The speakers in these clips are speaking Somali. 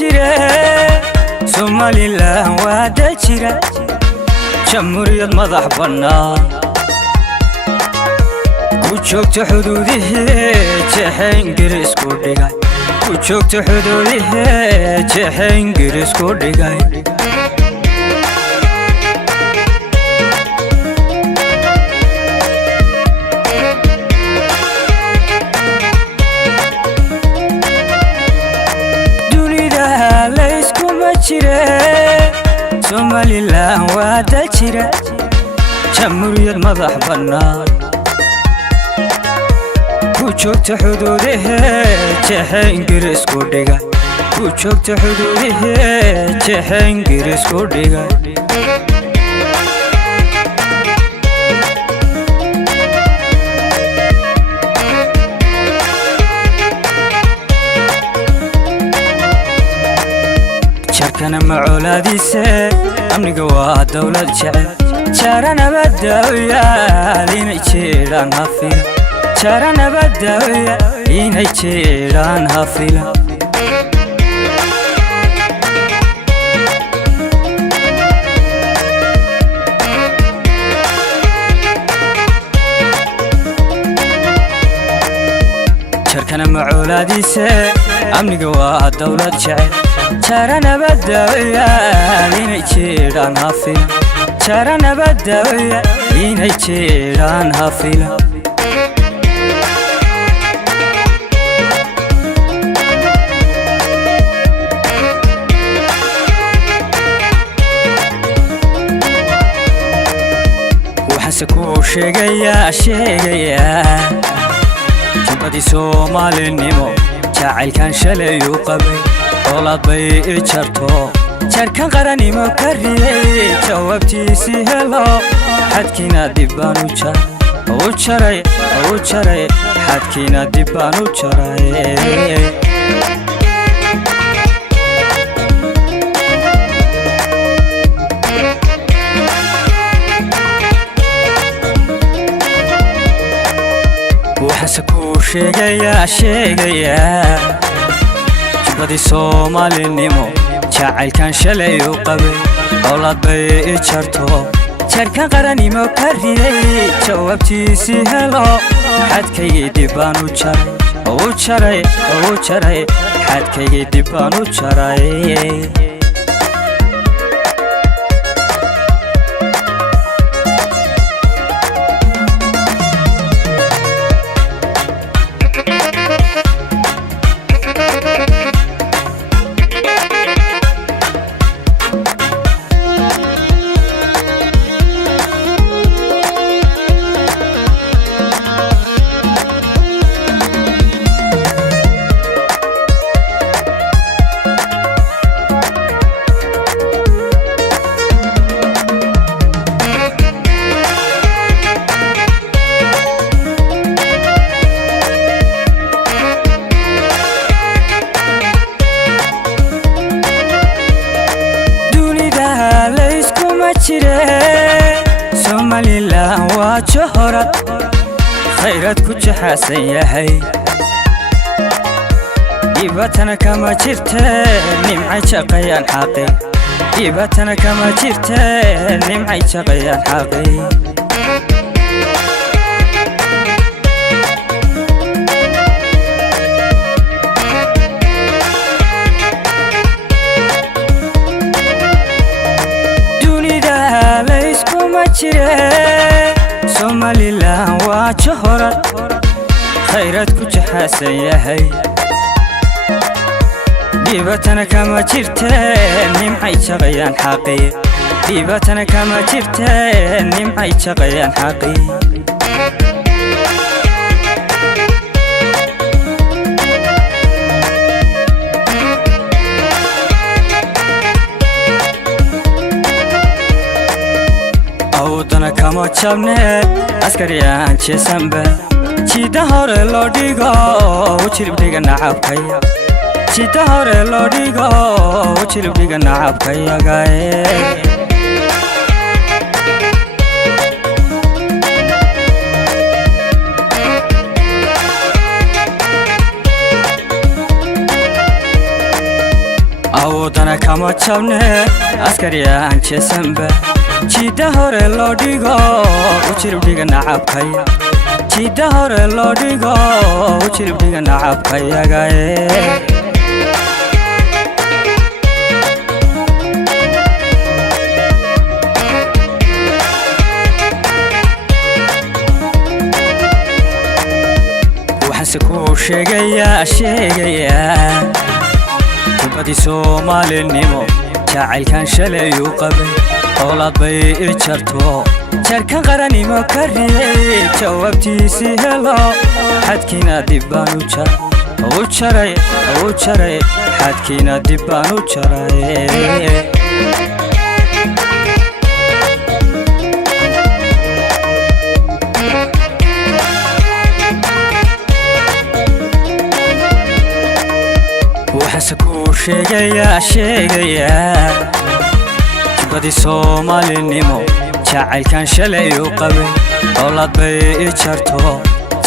jire Somaliland wada jira jamhuuriyad madax bannaan ku joogta xuduudaha jeexa Ingiriis ku dhigay ku joogta xuduudaha jeexa Ingiriis ku dhigay Somaliland wada jira jamhuuriyad madax bannaan ku joogta xuduudaha jeexa Ingiriis ku dhigay ku joogta xuduudaha jeexa Ingiriis ku dhigay كان معولاديسه امنيغا waa dawlad jecel jarana badawya inay jeelan hafila jarana badawya inay jeelan hafila jarkana معولاديسه امنيغا waa dawlad jecel jarana badawya inay jeelan hafila jarana badawya inay jeelan hafila waxaan ku sheegaya jubadi Soomaalinimo jacaylkan shalay u qabay Olad bay ijarto jarkan qaranimo kariyay jawaabtiisi helo xadkina dibaan u jaray xadkina dibaan u jaray waxaan ku sheegaya badi Soomaalinimo jacaylkan shalay u qabay Olad bay ijarto jarkan qaranimo kariyay jawaabtiisi helo xadkayga dibaan u jaray xadkayga dibaan u jaray Somaliland waa johorad khayrad ku jaxasan yahay dibatana kama jirte nimcay shaqayaan xaqi dibatana kama jirte nimcay shaqayaan xaqi Somaliland waa johorad khayrad ku jaxasan yahay dibatana kama jirte nimcay shaqayaan xaqi dibatana kama jirte nimcay shaqayaan xaqi awdana kama jabne askariyaan jeesanba jida hore loo dhigo wajilibdhiga nacabkaya jida hore loo dhigo wajilibdhiga nacabkayaga ودنا كما جبنا عسكري عن جسمبا جيدا هوري لو ديغو وشرب ديغا نعبكي جيدا هوري لو ديغو وشرب ديغا نعبكي يا غاي وحسكو شيغيا شيغيا تبدي سومالي نيمو جاعل كان شلي يقبل أولاد بي إجرتو شركان غراني مكري جوابتي سيهلو حدكينا ديبانو وشري وشري حدكينا ديبانو وشري وحسكو شيغيا تبدي سومالي نيمو جاعل كان شلي يقبل أولاد بي إجرتو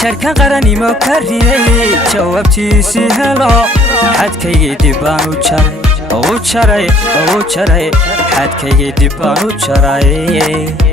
شركان غراني مكري جوابتي سيهلو حدكي ديبانو وشري وشري حدكي ديبانو وشري